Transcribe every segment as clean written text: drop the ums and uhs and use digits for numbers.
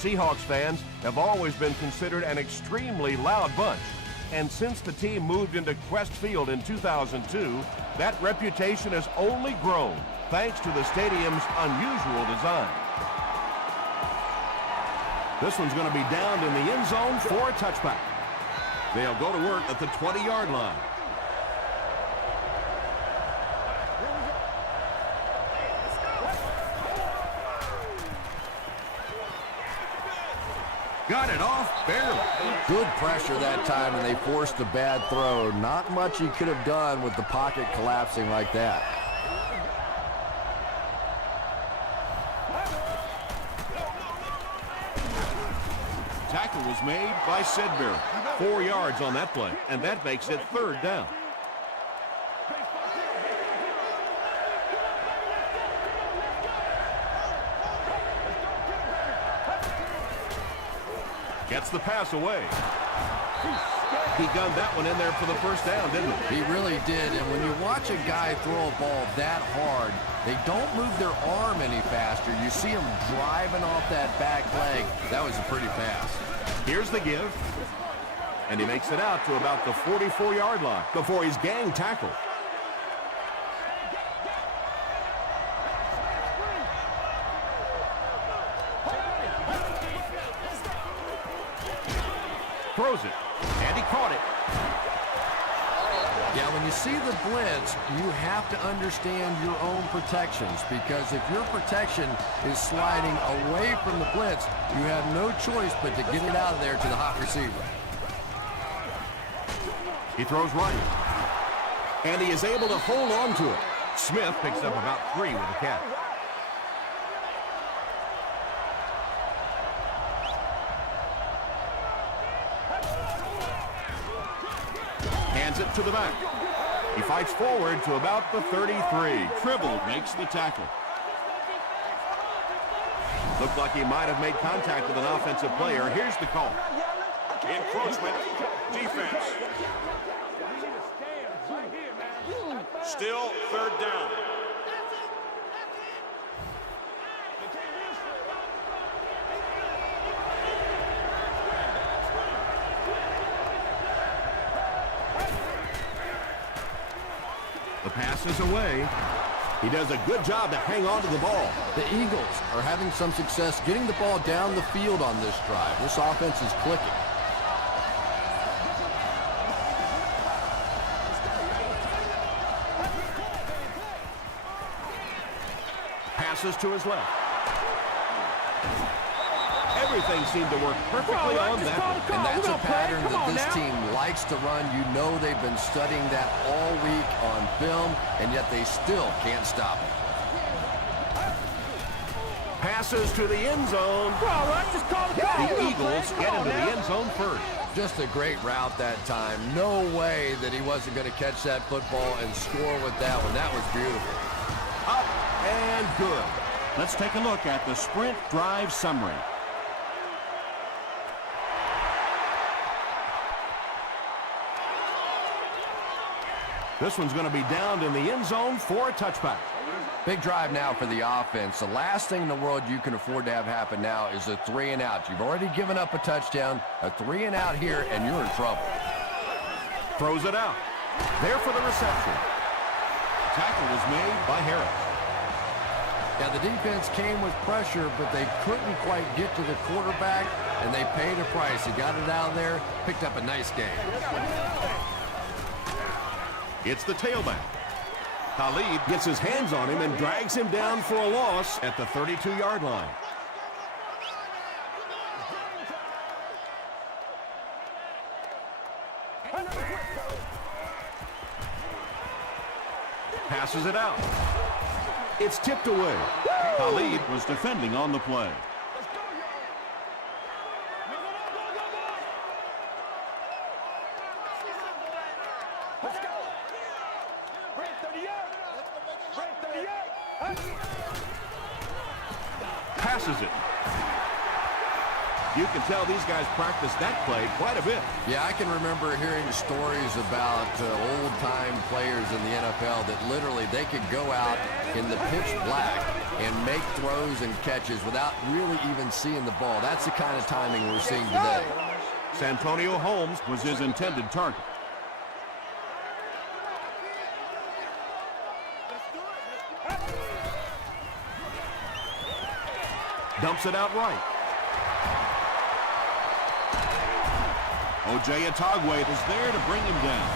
Seahawks fans have always been considered an extremely loud bunch. And since the team moved into Quest Field in 2002, that reputation has only grown thanks to the stadium's unusual design. This one's going to be downed in the end zone for a touchback. They'll go to work at the 20-yard line. Got it off barely. Good pressure that time, and they forced a bad throw. Not much he could have done with the pocket collapsing like that. Tackle was made by Sedbury. 4 yards on that play, and that makes it 3rd down. Gets the pass away. He gunned that one in there for the 1st down, didn't he? He really did, and when you watch a guy throw a ball that hard, they don't move their arm any faster. You see him driving off that back leg. That was a pretty pass. Here's the give. And he makes it out to about the 44-yard line before he's gang tackled. Throws it, and he caught it. Yeah, when you see the blitz, you have to understand your own protections, because if your protection is sliding away from the blitz, you have no choice but to get it out of there to the hot receiver. He throws right, and he is able to hold on to it. Smith picks up about 3 with the catch. Hands it to the back. He fights forward to about the 33. Tribble makes the tackle. Looked like he might have made contact with an offensive player. Here's the call. Encroachment, defense. Still 3rd down. The pass is away. He does a good job to hang on to the ball. The Eagles are having some success getting the ball down the field on this drive. This offense is clicking. Passes to his left. Everything seemed to work perfectly on that one. And that's a pattern that this team likes to run. You know they've been studying that all week on film, and yet they still can't stop it. Passes to the end zone. The Eagles get into the end zone first. Just a great route that time. No way that he wasn't going to catch that football and score with that one. That was beautiful. Up and good. Let's take a look at the sprint drive summary. This one's going to be downed in the end zone for a touchback. Big drive now for the offense. The last thing in the world you can afford to have happen now is a 3 and out. You've already given up a touchdown, a 3 and out here, and you're in trouble. Throws it out. There for the reception. Tackle was made by Harris. Now the defense came with pressure, but they couldn't quite get to the quarterback, and they paid a price. He got it out of there, picked up a nice gain. It's the tailback. Khalid gets his hands on him and drags him down for a loss at the 32-yard line. Passes it out. It's tipped away. Khalid was defending on the play. Passes it. You can tell these guys practice that play quite a bit. Yeah, I can remember hearing stories about old-time players in the NFL that literally they could go out in the pitch black and make throws and catches without really even seeing the ball. That's the kind of timing we're seeing today. Santonio Holmes was his intended target. Dumps it out right. O.J. Atogwe is there to bring him down.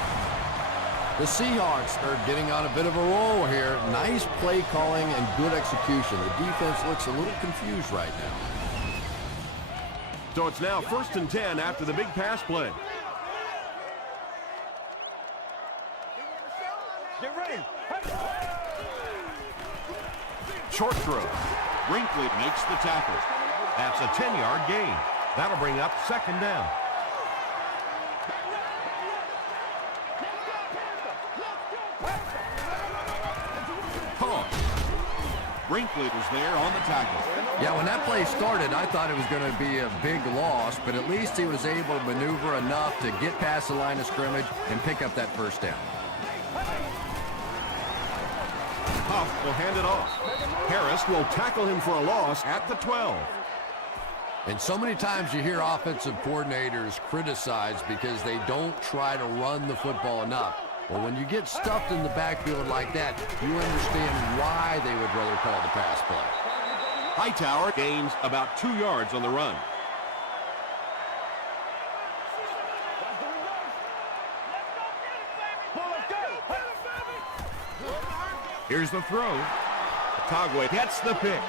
The Seahawks are getting on a bit of a roll here. Nice play calling and good execution. The defense looks a little confused right now. So it's now 1st and 10 after the big pass play. Get ready. Short throw. Brinkley makes the tackle. That's a 10-yard gain. That'll bring up 2nd down. Brinkley was there on the tackle. Yeah, when that play started, I thought it was going to be a big loss, but at least he was able to maneuver enough to get past the line of scrimmage and pick up that 1st down. Huff will hand it off. Harris will tackle him for a loss at the 12. And so many times you hear offensive coordinators criticized because they don't try to run the football enough. Well, when you get stuffed in the backfield like that, you understand why they would rather call the pass play. Hightower gains about 2 yards on the run. Here's the throw. Atogwe gets the pick.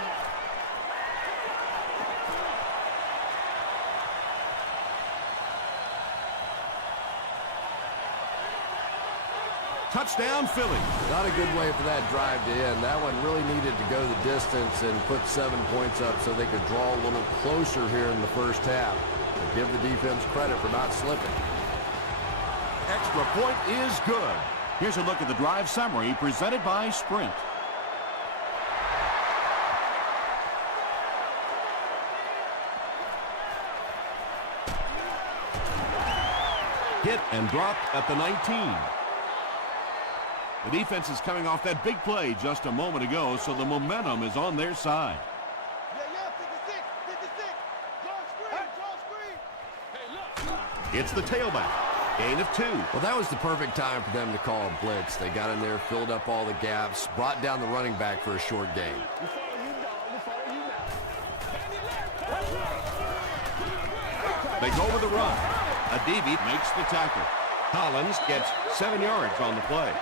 Touchdown, Philly. Not a good way for that drive to end. That one really needed to go the distance and put 7 points up so they could draw a little closer here in the 1st half. And give the defense credit for not slipping. Extra point is good. Here's a look at the drive summary presented by Sprint. Hit and dropped at the 19. The defense is coming off that big play just a moment ago, so the momentum is on their side. It's the tailback. Gain of 2. Well, that was the perfect time for them to call a blitz. They got in there, filled up all the gaps, brought down the running back for a short gain. They go with the run. Adibi makes the tackle. Collins gets 7 yards on the play.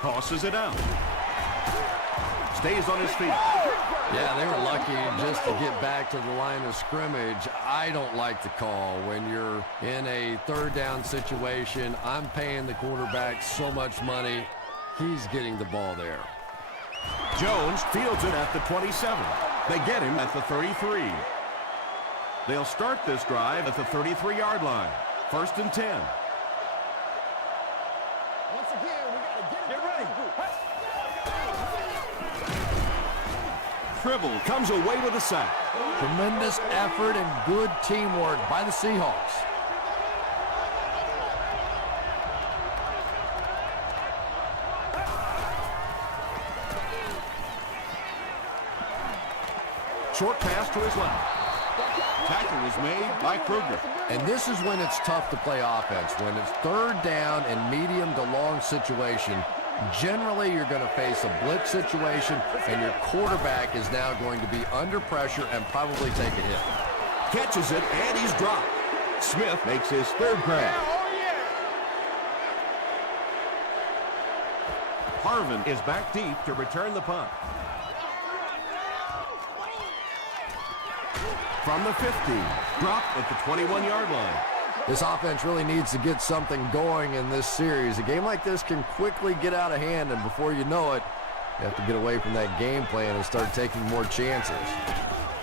Tosses it out. Stays on his feet. Yeah, they were lucky just to get back to the line of scrimmage. I don't like the call. When you're in a 3rd down situation, I'm paying the quarterback so much money. He's getting the ball there. Jones fields it at the 27. They get him at the 33. They'll start this drive at the 33-yard line. 1st and 10. Tribble comes away with a sack. Tremendous effort and good teamwork by the Seahawks. Short pass to his left. Tackle is made by Kruger. And this is when it's tough to play offense. When it's 3rd down and medium to long situation, generally you're going to face a blitz situation, and your quarterback is now going to be under pressure and probably take a hit. Catches it, and he's dropped. Smith makes his 3rd grab. Harvin is back deep to return the punt. From the 50, dropped at the 21-yard line. This offense really needs to get something going in this series. A game like this can quickly get out of hand, and before you know it, you have to get away from that game plan and start taking more chances.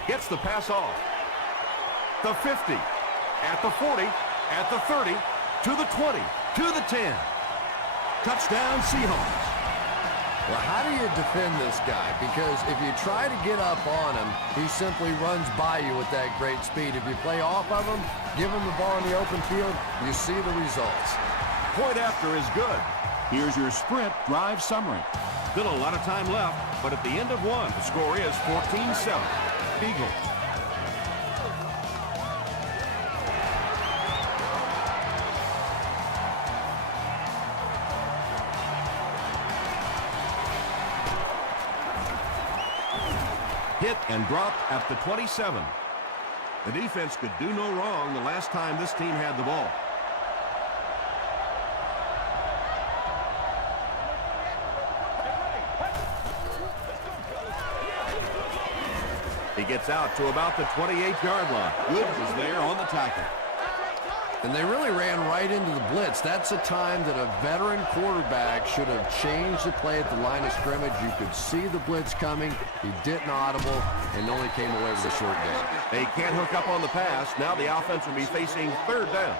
Gets the pass off. The 50, at the 40, At the 30, to the 20, to the 10. Touchdown, Seahawks. Well, how do you defend this guy? Because if you try to get up on him, he simply runs by you with that great speed. If you play off of him, give him the ball in the open field, you see the results. Point after is good. Here's your sprint drive summary. Still a lot of time left, but at the end of one, the score is 14-7. Eagles. Hit and dropped at the 27. The defense could do no wrong the last time this team had the ball. He gets out to about the 28-yard line. Woods is there on the tackle. And they really ran right into the blitz. That's a time that a veteran quarterback should have changed the play at the line of scrimmage. You could see the blitz coming. He didn't audible and only came away with a short gain. They can't hook up on the pass. Now the offense will be facing third down.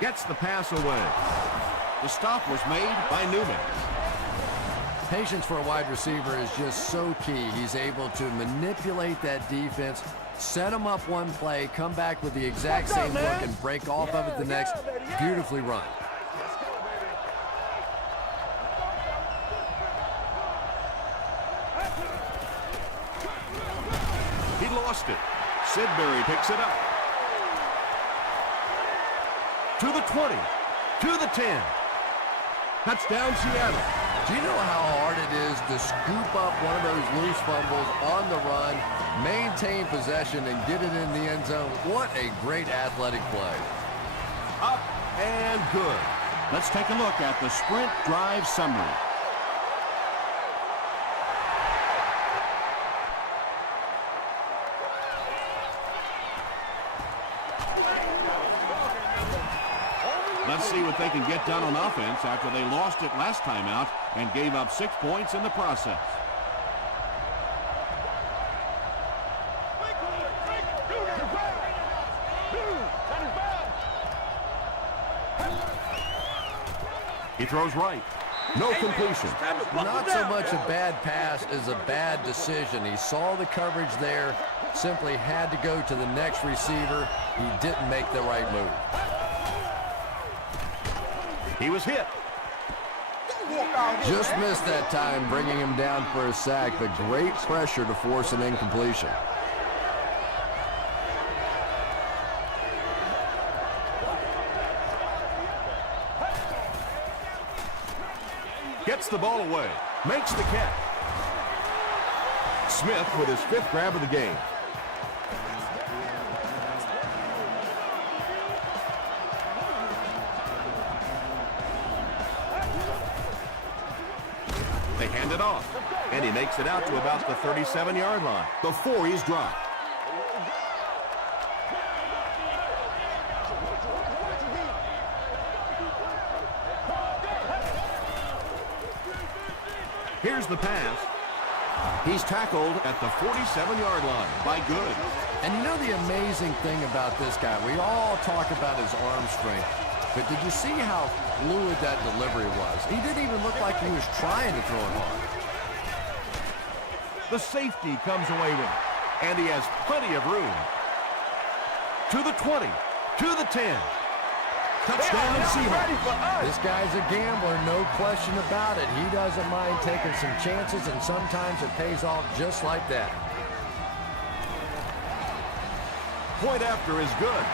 Gets the pass away. The stop was made by Newman. Patience for a wide receiver is just so key. He's able to manipulate that defense, set him up one play, come back with the exact same look, and break off of it the next. Beautifully run. He lost it. Sidbury picks it up. To the 20, to the 10. Touchdown, Seattle. Do you know how hard it is to scoop up one of those loose fumbles on the run, maintain possession, and get it in the end zone? What a great athletic play. Up and good. Let's take a look at the sprint drive summary. Let's see what they can get done on offense after they lost it last time out and gave up 6 points in the process. He throws right. No completion. Not so much a bad pass as a bad decision. He saw the coverage there, simply had to go to the next receiver. He didn't make the right move. He was hit. Just missed that time, bringing him down for a sack, but great pressure to force an incompletion. Gets the ball away. Makes the catch. Smith with his 5th grab of the game. They hand it off, and he makes it out to about the 37-yard line before he's dropped. Here's the pass. He's tackled at the 47-yard line by Good. And you know the amazing thing about this guy, we all talk about his arm strength, but did you see how fluid that delivery was? He didn't even look like he was trying to throw it hard. The safety comes away with it, and he has plenty of room. To the 20, to the 10. Touchdown, Seahawks. This guy's a gambler, no question about it. He doesn't mind taking some chances, and sometimes it pays off just like that. Point after is good.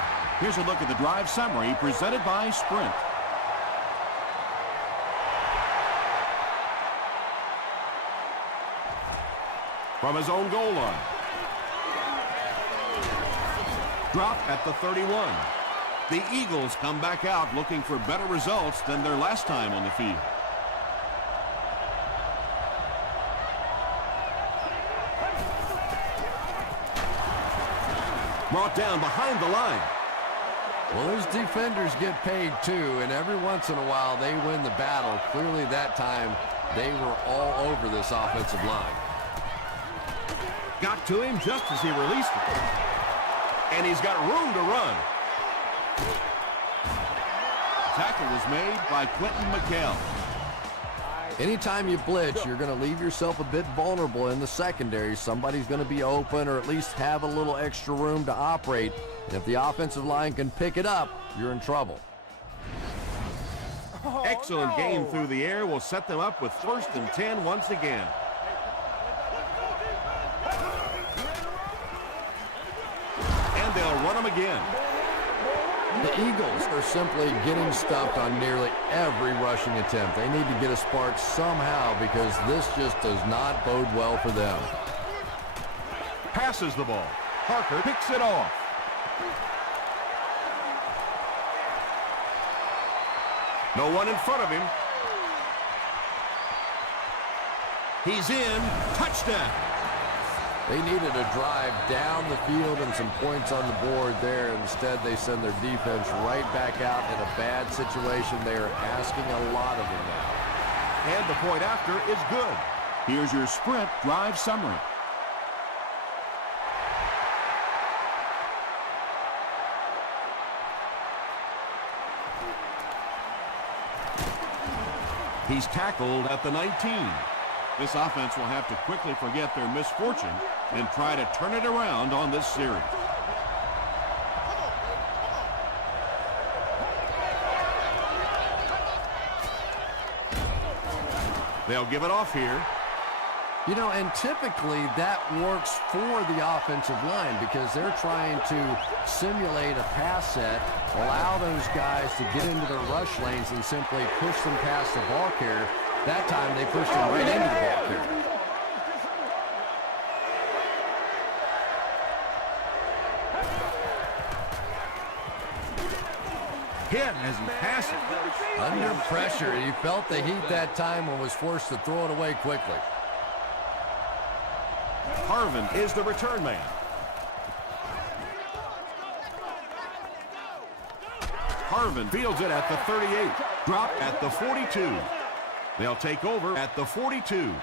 Here's a look at the drive summary presented by Sprint. From his own goal line. Drop at the 31. The Eagles come back out looking for better results than their last time on the field. Brought down behind the line. Well, those defenders get paid too, and every once in a while they win the battle. Clearly that time they were all over this offensive line. Got to him just as he released it. And he's got room to run. Tackle was made by Quentin McHale. Anytime you blitz, you're going to leave yourself a bit vulnerable in the secondary. Somebody's going to be open or at least have a little extra room to operate. And if the offensive line can pick it up, you're in trouble. Excellent game through the air will set them up with 1st and 10 once again. And they'll run them again. The Eagles are simply getting stuffed on nearly every rushing attempt. They need to get a spark somehow because this just does not bode well for them. Passes the ball. Parker picks it off. No one in front of him. He's in. Touchdown. They needed a drive down the field and some points on the board there. Instead, they send their defense right back out in a bad situation. They are asking a lot of them now. And the point after is good. Here's your sprint drive summary. He's tackled at the 19. This offense will have to quickly forget their misfortune and try to turn it around on this series. They'll give it off here. You know, and typically that works for the offensive line because they're trying to simulate a pass set, allow those guys to get into their rush lanes and simply push them past the ball carrier. That time they pushed them right into the ball carrier. Hit as he passes. Under pressure, he felt the heat that time and was forced to throw it away quickly. Harvin is the return man. Harvin fields it at the 38. Drop at the 42. They'll take over at the 42.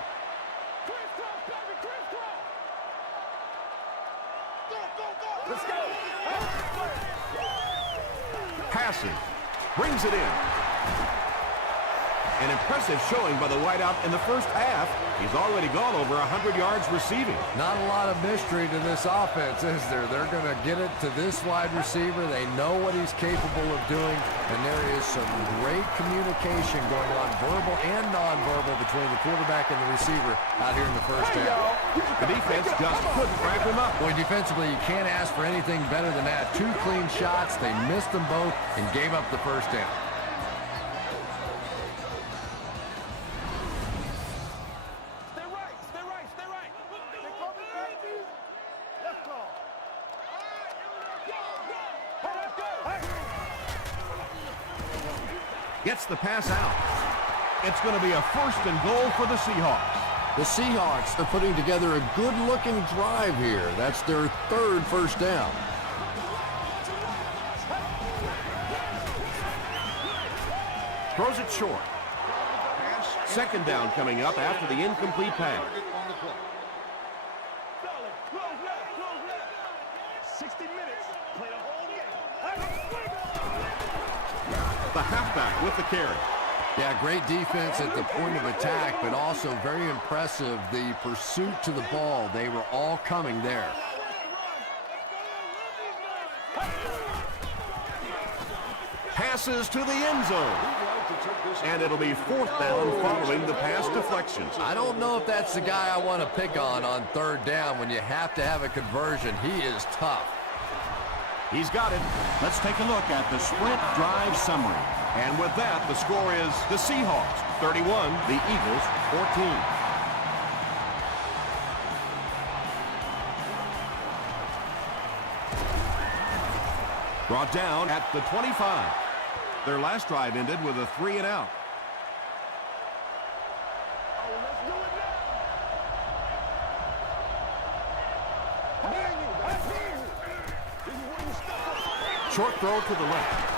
Passing. Brings it in. An impressive showing by the wideout in the first half. He's already gone over 100 yards receiving. Not a lot of mystery to this offense, is there? They're going to get it to this wide receiver. They know what he's capable of doing, and there is some great communication going on, verbal and nonverbal, between the quarterback and the receiver out here in the first half. The defense just couldn't wrap him up. Boy, defensively, you can't ask for anything better than that. 2 clean shots. They missed them both and gave up the first down. Gets the pass out. It's going to be a 1st and goal for the Seahawks. The Seahawks are putting together a good-looking drive here. That's their 3rd first down. Throws it short. 2nd down coming up after the incomplete pass. 60 minutes. Play the whole game. The halfback with the carry. Yeah, great defense at the point of attack, but also very impressive the pursuit to the ball. They were all coming there. Passes to the end zone. And it'll be 4th down following the pass deflections. I don't know if that's the guy I want to pick on 3rd down when you have to have a conversion. He is tough. He's got it. Let's take a look at the sprint drive summary. And with that, the score is the Seahawks 31, the Eagles 14. Brought down at the 25. Their last drive ended with a 3 and out. Short throw to the left.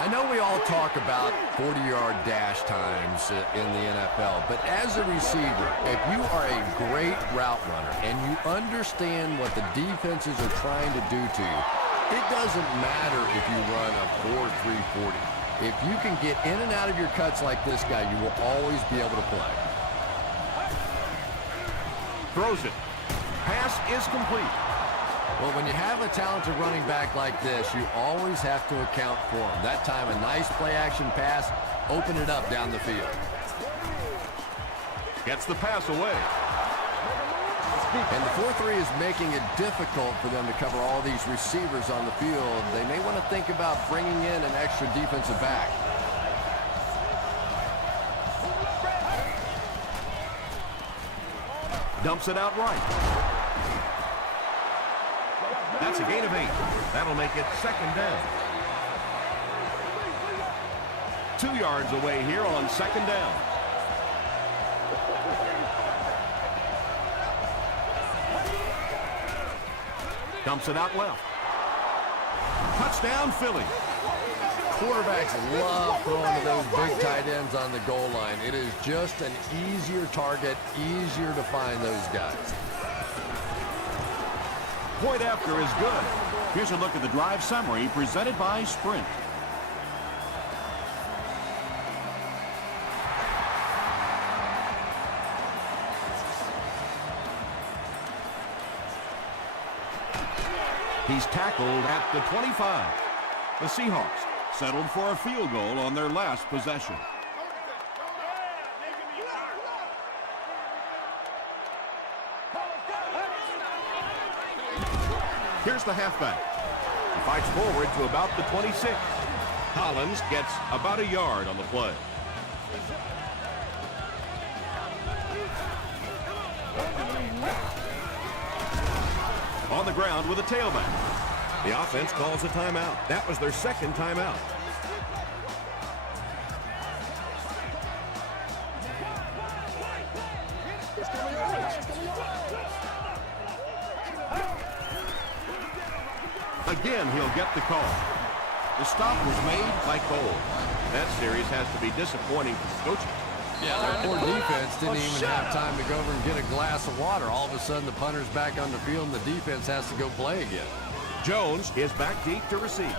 I know we all talk about 40-yard dash times in the NFL, but as a receiver, if you are a great route runner and you understand what the defenses are trying to do to you, it doesn't matter if you run a 4.340. If you can get in and out of your cuts like this guy, you will always be able to play. Throws it. Pass is complete. Well, when you have a talented running back like this, you always have to account for him. That time, a nice play-action pass, open it up down the field. Gets the pass away. And the 4-3 is making it difficult for them to cover all these receivers on the field. They may want to think about bringing in an extra defensive back. Dumps it out right. That's a gain of 8. That'll make it second down. 2 yards away here on second down. Dumps it out left. Touchdown, Philly. Quarterbacks love throwing to those big tight ends on the goal line. It is just an easier target, easier to find those guys. Point after is good. Here's a look at the drive summary presented by Sprint. He's tackled at the 25. The Seahawks settled for a field goal on their last possession. Here's the halfback. He fights forward to about the 26. Collins gets about a yard on the play. On the ground with a tailback. The offense calls a timeout. That was their second timeout. Again, he'll get the call. The stop was made by Cole. That series has to be disappointing for the coaches. Yeah, their poor defense didn't even have time to go over and get a glass of water. All of a sudden, the punter's back on the field, and the defense has to go play again. Jones is back deep to receive.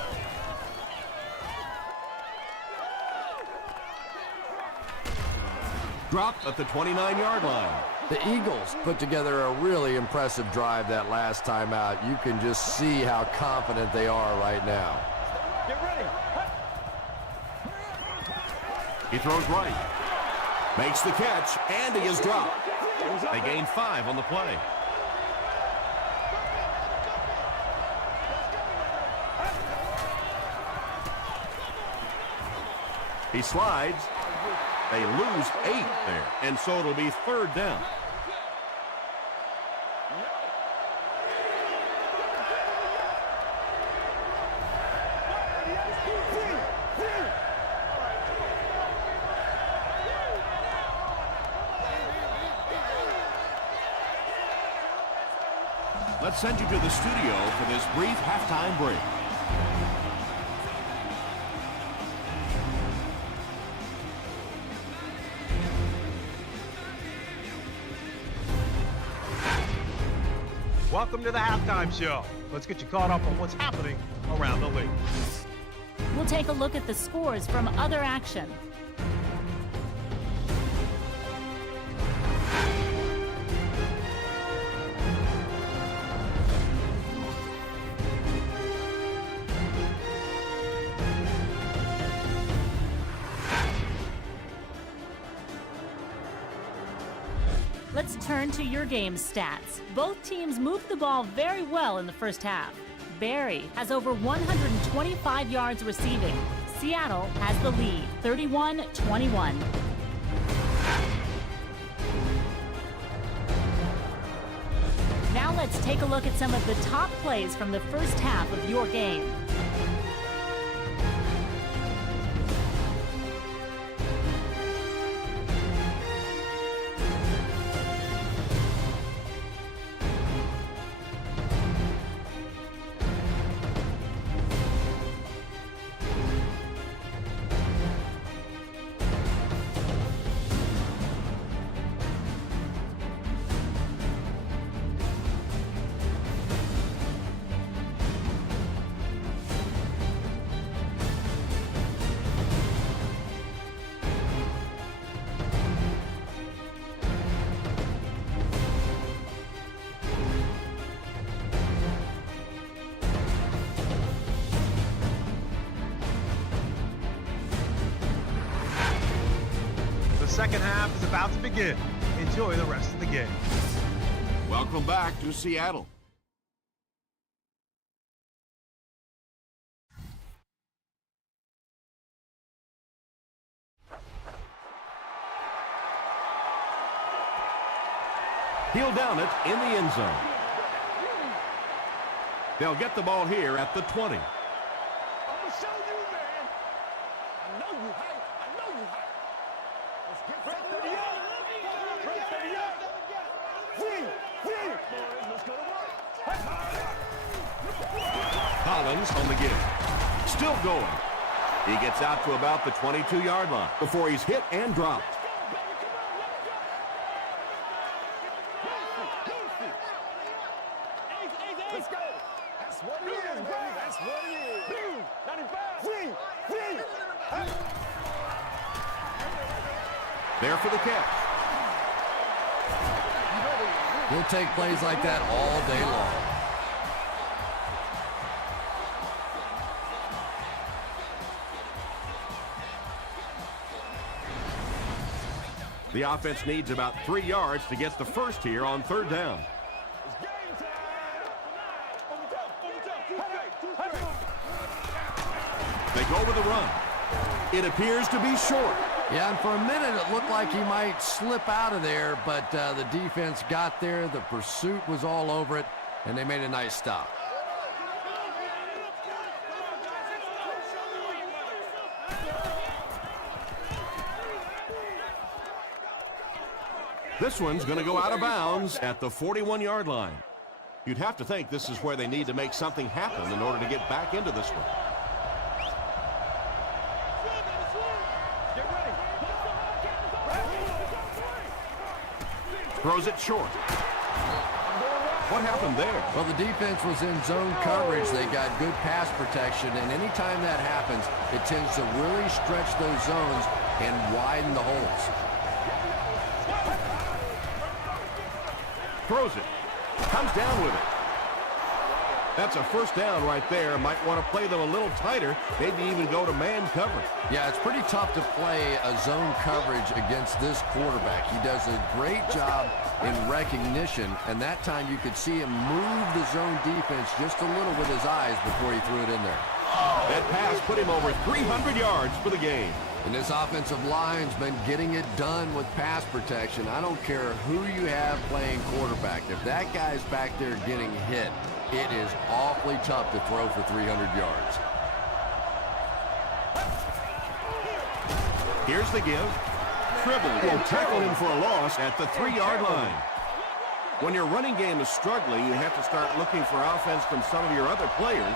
Dropped at the 29-yard line. The Eagles put together a really impressive drive that last time out. You can just see how confident they are right now. Get ready. He throws right. Makes the catch, and he is dropped. They gain 5 on the play. He slides. They lose 8 there, and so it'll be third down. Let's send you to the studio for this brief halftime break. Welcome to the halftime show. Let's get you caught up on what's happening around the league. We'll take a look at the scores from other action. Let's turn to your game's stats. Both teams moved the ball very well in the first half. Barry has over 125 yards receiving. Seattle has the lead, 31-21. Now let's take a look at some of the top plays from the first half of your game. second half is about to begin. Enjoy the rest of the game. Welcome back to Seattle. He'll down it in the end zone. They'll get the ball here at the 20. I'm gonna show you, man. I know you hype. I know you hype. Let's get from 38. From 38. Let's go to work. Collins on the give. Still going. He gets out to about the 22-yard line before he's hit and dropped. Let's go. That's what it is, baby. That's what it is. 95. There for the catch. He'll take plays like that all day long. The offense needs about 3 yards to get the first here on third down. It's game time. On the top. They go with a run. It appears to be short. Yeah, and for a minute it looked like he might slip out of there, but the defense got there. The pursuit was all over it, and they made a nice stop. This one's going to go out of bounds at the 41-yard line. You'd have to think this is where they need to make something happen in order to get back into this one. Throws it short. What happened there? Well, the defense was in zone coverage. They got good pass protection, and anytime that happens, it tends to really stretch those zones and widen the holes. Throws it. Comes down with it. That's a first down right there. Might want to play them a little tighter. Maybe even go to man cover. Yeah, it's pretty tough to play a zone coverage against this quarterback. He does a great job in recognition, and that time you could see him move the zone defense just a little with his eyes before he threw it in there. That pass put him over 300 yards for the game. And this offensive line's been getting it done with pass protection. I don't care who you have playing quarterback. If that guy's back there getting hit, it is awfully tough to throw for 300 yards. Here's the give. Tribble will tackle him for a loss at the 3-yard line. When your running game is struggling, you have to start looking for offense from some of your other players.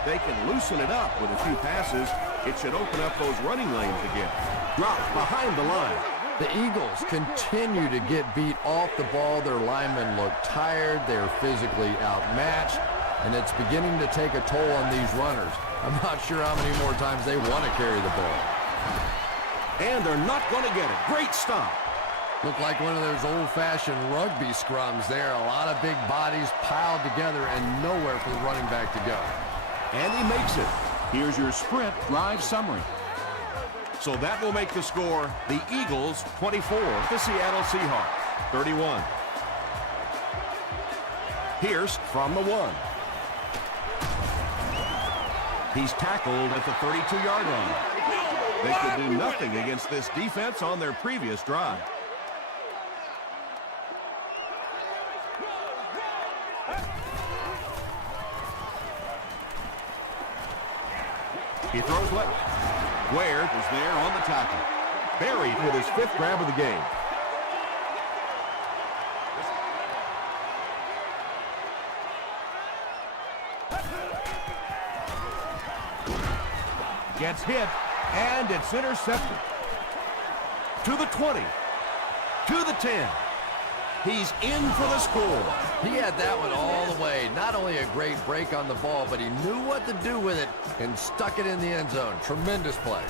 If they can loosen it up with a few passes, it should open up those running lanes again. Dropped behind the line. The Eagles continue to get beat off the ball. Their linemen look tired. They're physically outmatched, and it's beginning to take a toll on these runners. I'm not sure how many more times they want to carry the ball. And they're not going to get it. Great stop. Looked like one of those old-fashioned rugby scrums there. A lot of big bodies piled together and nowhere for the running back to go. And he makes it. Here's your sprint drive summary. So that will make the score the Eagles 24, the Seattle Seahawks 31. Pierce from the 1. He's tackled at the 32-yard line. They could do nothing against this defense on their previous drive. He throws left. Ware is there on the tackle. Buried with his 5th grab of the game. Gets hit, and it's intercepted. To the 20. To the 10. He's in for the score. He had that one all the way. Not only a great break on the ball, but he knew what to do with it and stuck it in the end zone. Tremendous play.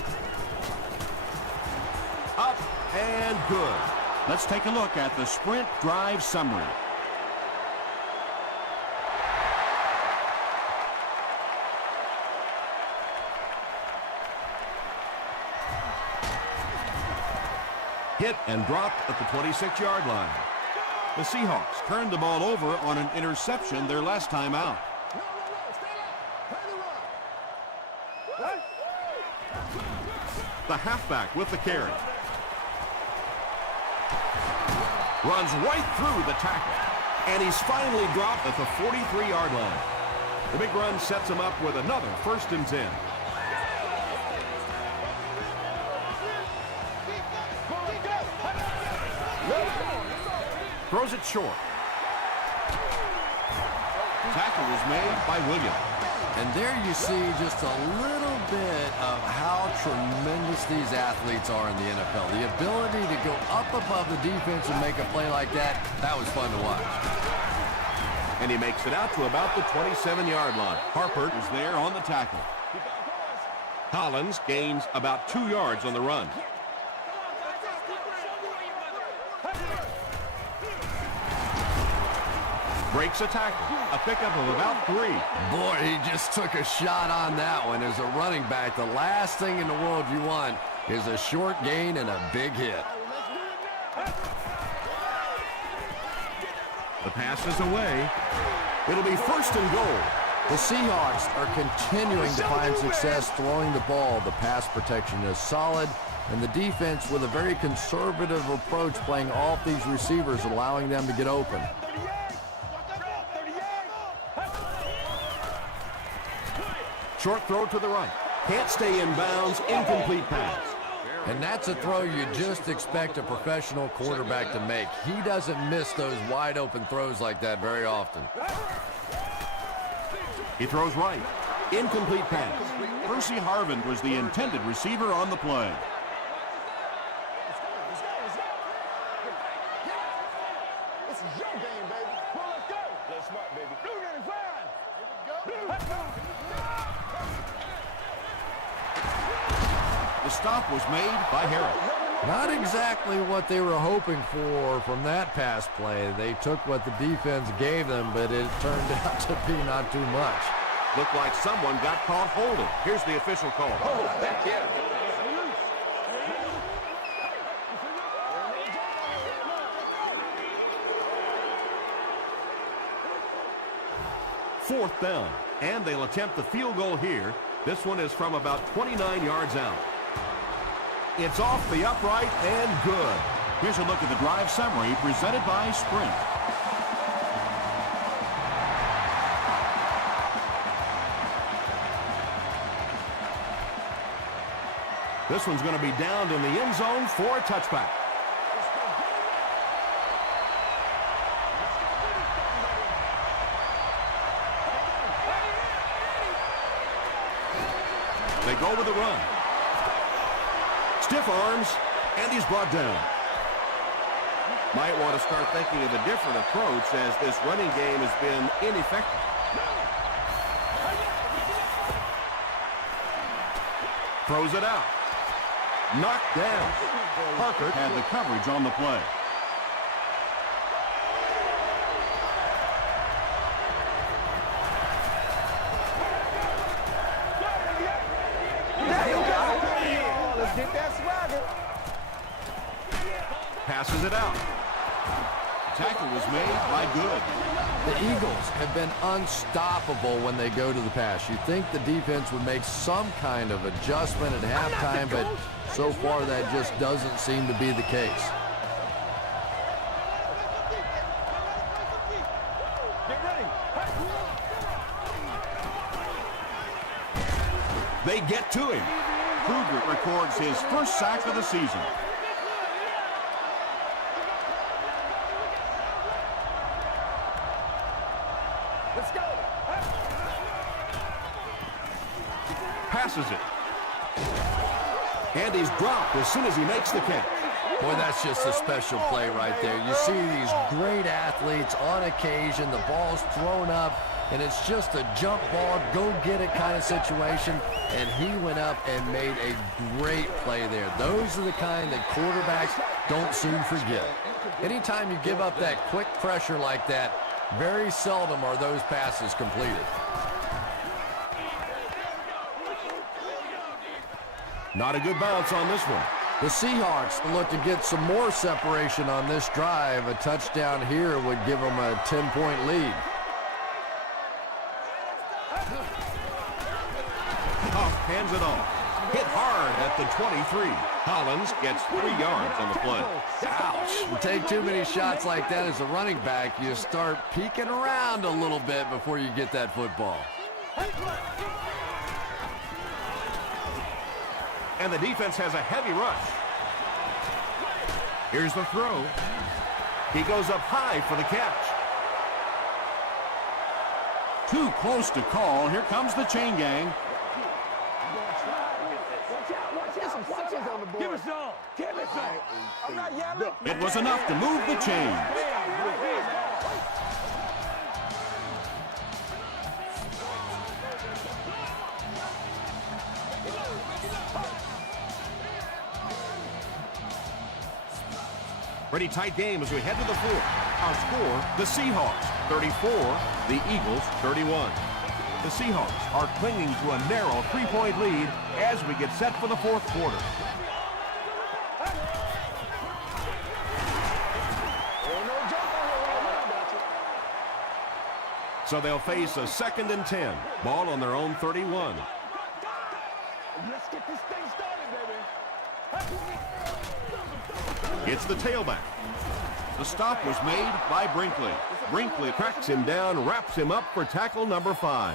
Up and good. Let's take a look at the sprint drive summary. Hit and dropped at the 26-yard line. The Seahawks turned the ball over on an interception their last time out. The halfback with the carry. Runs right through the tackle. And he's finally dropped at the 43-yard line. The big run sets him up with another 1st and 10. Throws it short. Tackle was made by Williams. And there you see just a little bit of how tremendous these athletes are in the NFL. The ability to go up above the defense and make a play like that, that was fun to watch. And he makes it out to about the 27-yard line. Harper is there on the tackle. Collins gains about 2 yards on the run. Breaks a tackle. A pickup of about 3. Boy, he just took a shot on that one. As a running back, the last thing in the world you want is a short gain and a big hit. The pass is away. It'll be 1st and goal. The Seahawks are continuing to find success throwing the ball. The pass protection is solid, and the defense with a very conservative approach playing off these receivers, allowing them to get open. Short throw to the right. Can't stay in bounds. Incomplete pass. And that's a throw you just expect a professional quarterback to make. He doesn't miss those wide open throws like that very often. He throws right. Incomplete pass. Percy Harvin was the intended receiver on the play. This is your game, baby. Well, let's go. Let's smart, baby. Blue 95. The stop was made by Harris. Not exactly what they were hoping for from that pass play. They took what the defense gave them, but it turned out to be not too much. Looked like someone got caught holding. Here's the official call. Back here. 4th down, and they'll attempt the field goal here. This one is from about 29 yards out. It's off the upright and good. Here's a look at the drive summary presented by Sprint. This one's going to be downed in the end zone for a touchback. They go with the run. Stiff arms, and he's brought down. Might want to start thinking of a different approach as this running game has been ineffective. Throws it out. Knocked down. Parker had the coverage on the play. Let's get that swagger. Passes it out. Tackle was made by Good. The Eagles have been unstoppable when they go to the pass. You'd think the defense would make some kind of adjustment at halftime, but so far that just doesn't seem to be the case. They get to him. Kruger records his first sack of the season. Let's go. Passes it. And he's dropped as soon as he makes the catch. Boy, that's just a special play right there. You see these great athletes on occasion, the ball's thrown up, and it's just a jump ball, go get it kind of situation, and he went up and made a great play there. Those are the kind that quarterbacks don't soon forget. Anytime you give up that quick pressure like that, very seldom are those passes completed. Not a good bounce on this one. The Seahawks look to get some more separation on this drive. A touchdown here would give them a 10-point lead. Huff hands it off. Hit hard at the 23. Collins gets 3 yards on the play. Ouch. You take too many shots like that as a running back, you start peeking around a little bit before you get that football. And the defense has a heavy rush. Here's the throw. He goes up high for the catch. Too close to call. Here comes the chain gang. Give us some. Give us some. I'm not yelling. It was enough to move the chain. Pretty tight game as we head to the fourth. Our score, the Seahawks 34, the Eagles 31. The Seahawks are clinging to a narrow 3-point lead as we get set for the fourth quarter. So they'll face a 2nd and 10. Ball on their own 31. Let's get this thing started, baby. It's the tailback. The stop was made by Brinkley. Brinkley tracks him down, wraps him up for tackle number 5.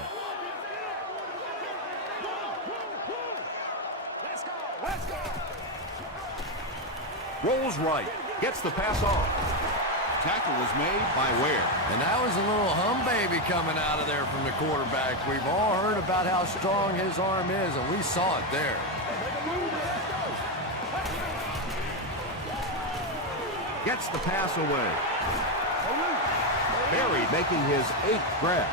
Let's go. Rolls right, gets the pass off. Tackle was made by Ware. And that was a little hum-baby coming out of there from the quarterback. We've all heard about how strong his arm is, and we saw it there. Gets the pass away. Berry making his 8th grab.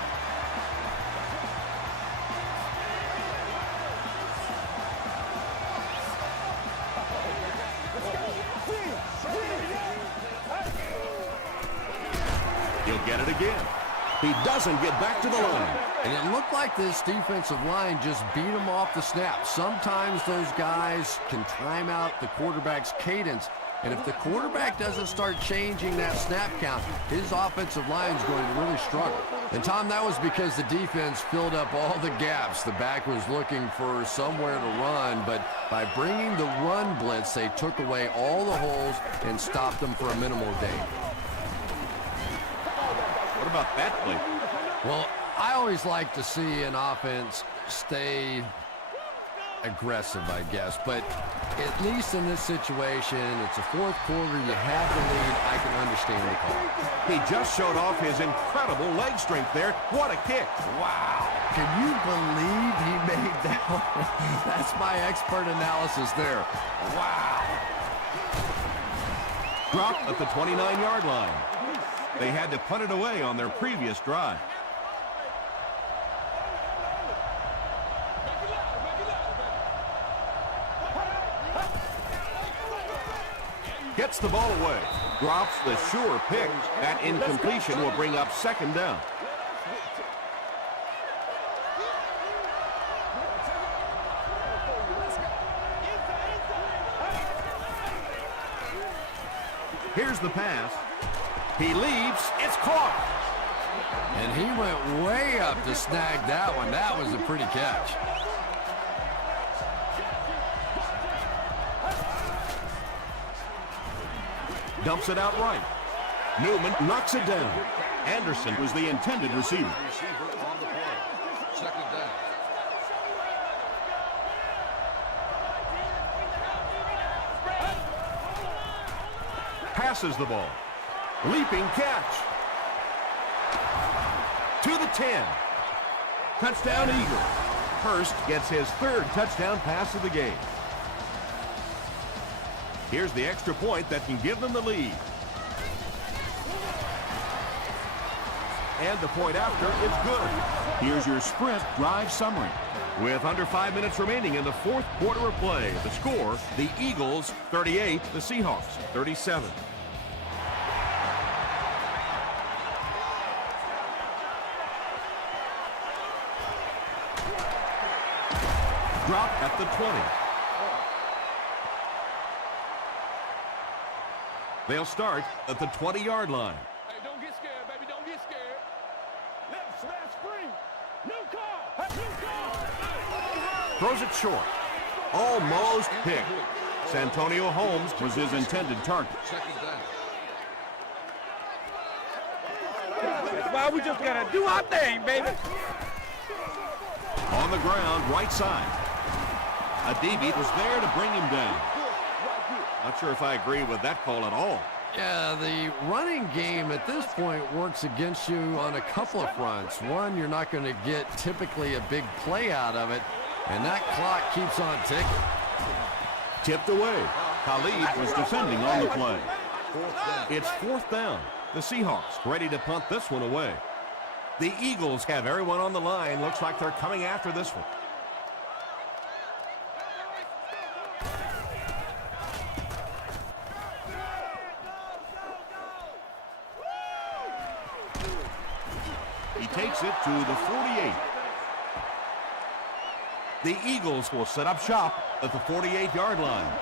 He'll get it again. He doesn't get back to the line. And it looked like this defensive line just beat him off the snap. Sometimes those guys can time out the quarterback's cadence. And if the quarterback doesn't start changing that snap count, his offensive line is going to really struggle. And, Tom, that was because the defense filled up all the gaps. The back was looking for somewhere to run, but by bringing the run blitz, they took away all the holes and stopped them for a minimal gain. What about that play? Well, I always like to see an offense stay aggressive, I guess. But at least in this situation, it's a fourth quarter, you have the lead, I can understand the call. He just showed off his incredible leg strength there. What a kick. Wow. Can you believe he made that one? That's my expert analysis there. Wow. Dropped at the 29-yard line. They had to punt it away on their previous drive. Gets the ball away. Drops the sure pick. That incompletion will bring up 2nd down. Here's the pass. He leaps. It's caught. And he went way up to snag that one. That was a pretty catch. Dumps it out right. Newman knocks it down. Anderson was the intended receiver. Passes the ball. Leaping catch. To the 10. Touchdown Eagle. Hurst gets his 3rd touchdown pass of the game. Here's the extra point that can give them the lead. And the point after is good. Here's your Sprint drive summary. With under 5 minutes remaining in the fourth quarter of play, the score, the Eagles 38, the Seahawks 37. Drop at the 20. They'll start at the 20-yard line. Hey, don't get scared, baby. Don't get scared. Left smash free. New car. New car. Throws it short. Almost picked. Santonio Holmes was his intended target. That's why we just got to do our thing, baby. On the ground, right side. A DB was there to bring him down. Not sure if I agree with that call at all. Yeah, the running game at this point works against you on a couple of fronts. One, you're not going to get typically a big play out of it, and that clock keeps on ticking. Tipped away. Khalid was defending on the play. It's 4th down. The Seahawks ready to punt this one away. The Eagles have everyone on the line. Looks like they're coming after this one. He takes it to the 48. The Eagles will set up shop at the 48-yard line.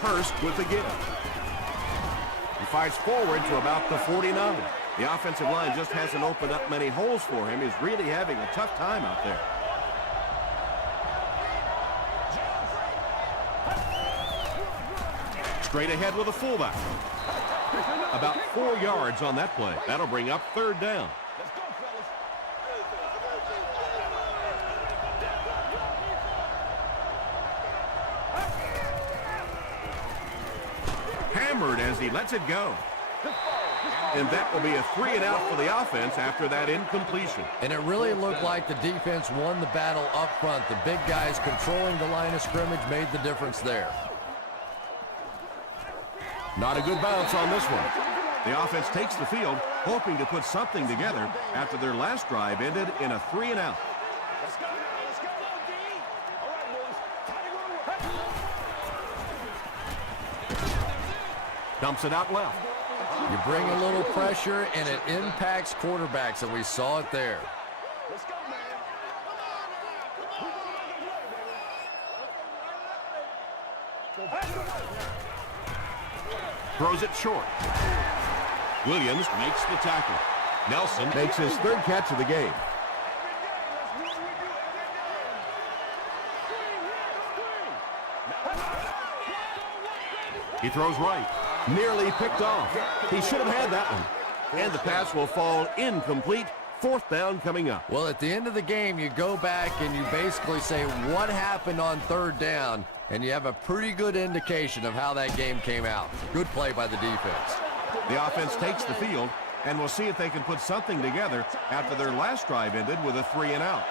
Hurst with the give. He fights forward to about the 49. The offensive line just hasn't opened up many holes for him. He's really having a tough time out there. Straight ahead with a fullback. About 4 yards on that play. That'll bring up 3rd down. Hammered as he lets it go. And that will be a 3 and out for the offense after that incompletion. And it really looked like the defense won the battle up front. The big guys controlling the line of scrimmage made the difference there. Not a good bounce on this one. The offense takes the field, hoping to put something together after their last drive ended in a 3 and out. Let's go now. Let's go, D. All right, boys. Dumps it out left. You bring a little pressure, and it impacts quarterbacks, and we saw it there. Let's go, man. Throws it short. Williams makes the tackle. Nelson makes his 3rd catch of the game. He throws right. Nearly picked off. He should have had that one. And the pass will fall incomplete. 4th down coming up. Well, at the end of the game, you go back and you basically say what happened on 3rd down, and you have a pretty good indication of how that game came out. Good play by the defense. The offense takes the field, and we'll see if they can put something together after their last drive ended with a 3 and out.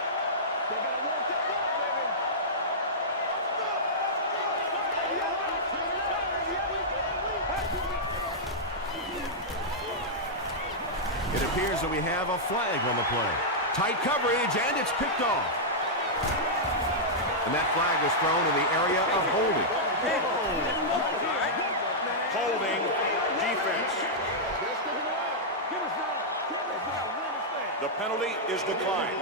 It appears that we have a flag on the play. Tight coverage, and it's picked off. And that flag was thrown in the area of holding. Holding defense. The penalty is declined.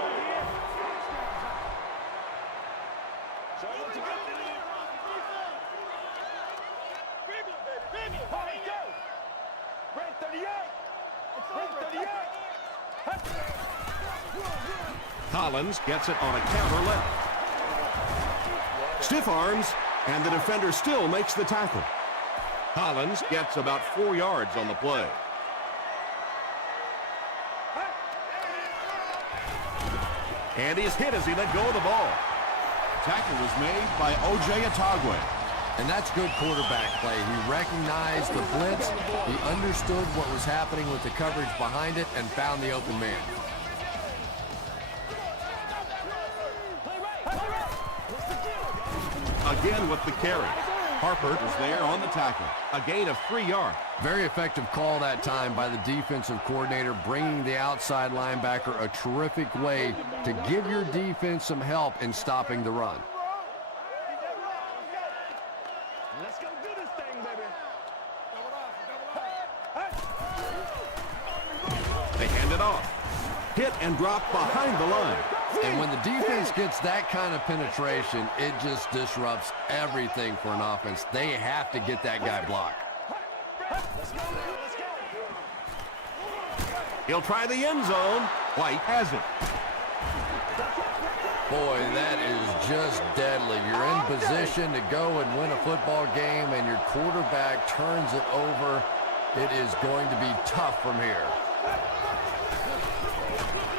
Collins gets it on a counter left. Stiff arms, and the defender still makes the tackle. Collins gets about 4 yards on the play. And he's hit as he let go of the ball. Tackle was made by O.J. Atagwe. And that's good quarterback play. He recognized the blitz, he understood what was happening with the coverage behind it, and found the open man. Again with the carry. Harper was there on the tackle. A gain of 3 yards. Very effective call that time by the defensive coordinator, bringing the outside linebacker a terrific way to give your defense some help in stopping the run. Let's go do this thing, baby. They hand it off. Hit and drop behind the line. And when the defense gets that kind of penetration, it just disrupts everything for an offense. They have to get that guy blocked. He'll try the end zone. White has it. Boy, that is just deadly. You're in position to go and win a football game, and your quarterback turns it over. It is going to be tough from here.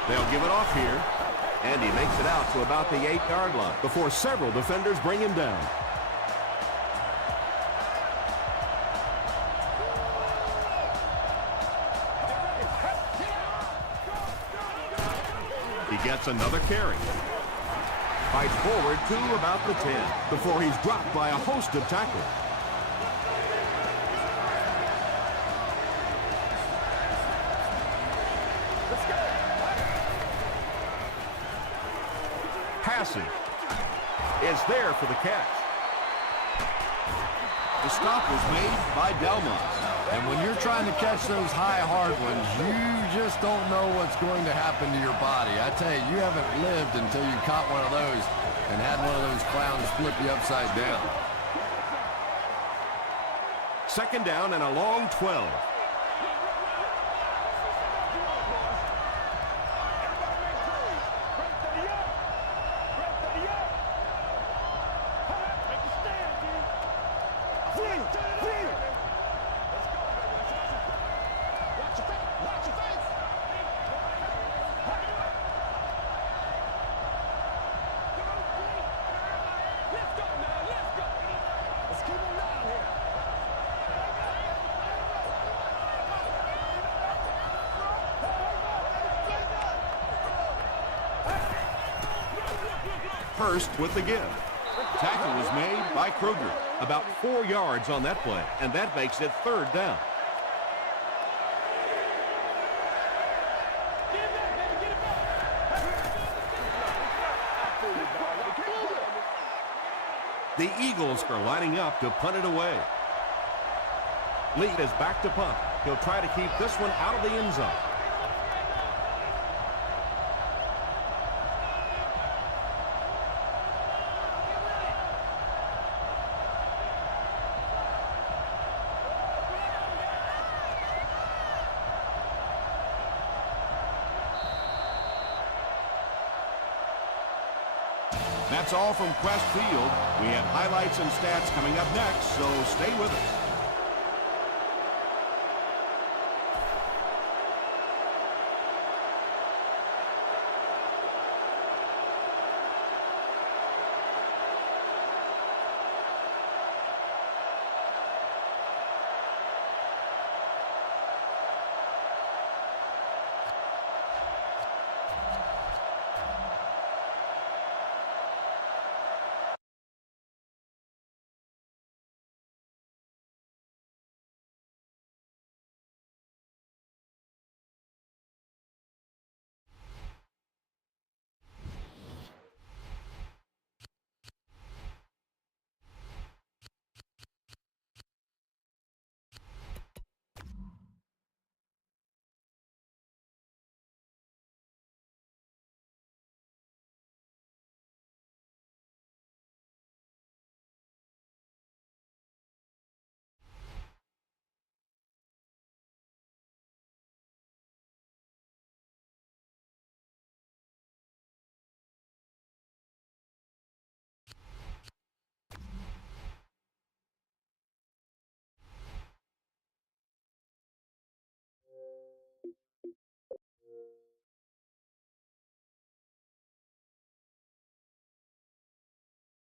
They'll give it off here. And he makes it out to about the 8-yard line. Before several defenders bring him down. He gets another carry. Fights forward to about the 10. Before he's dropped by a host of tacklers. Passing is there for the catch. The stop was made by Delmas. And when you're trying to catch those high, hard ones, you just don't know what's going to happen to your body. I tell you, you haven't lived until you caught one of those and had one of those clowns flip you upside down. Second down and a long 12. First with the give. Tackle was made by Kruger. About 4 yards on that play, and that makes it third down. The Eagles are lining up to punt it away. Lee is back to punt. He'll try to keep this one out of the end zone. That's all from Quest Field. We have highlights and stats coming up next, so stay with us.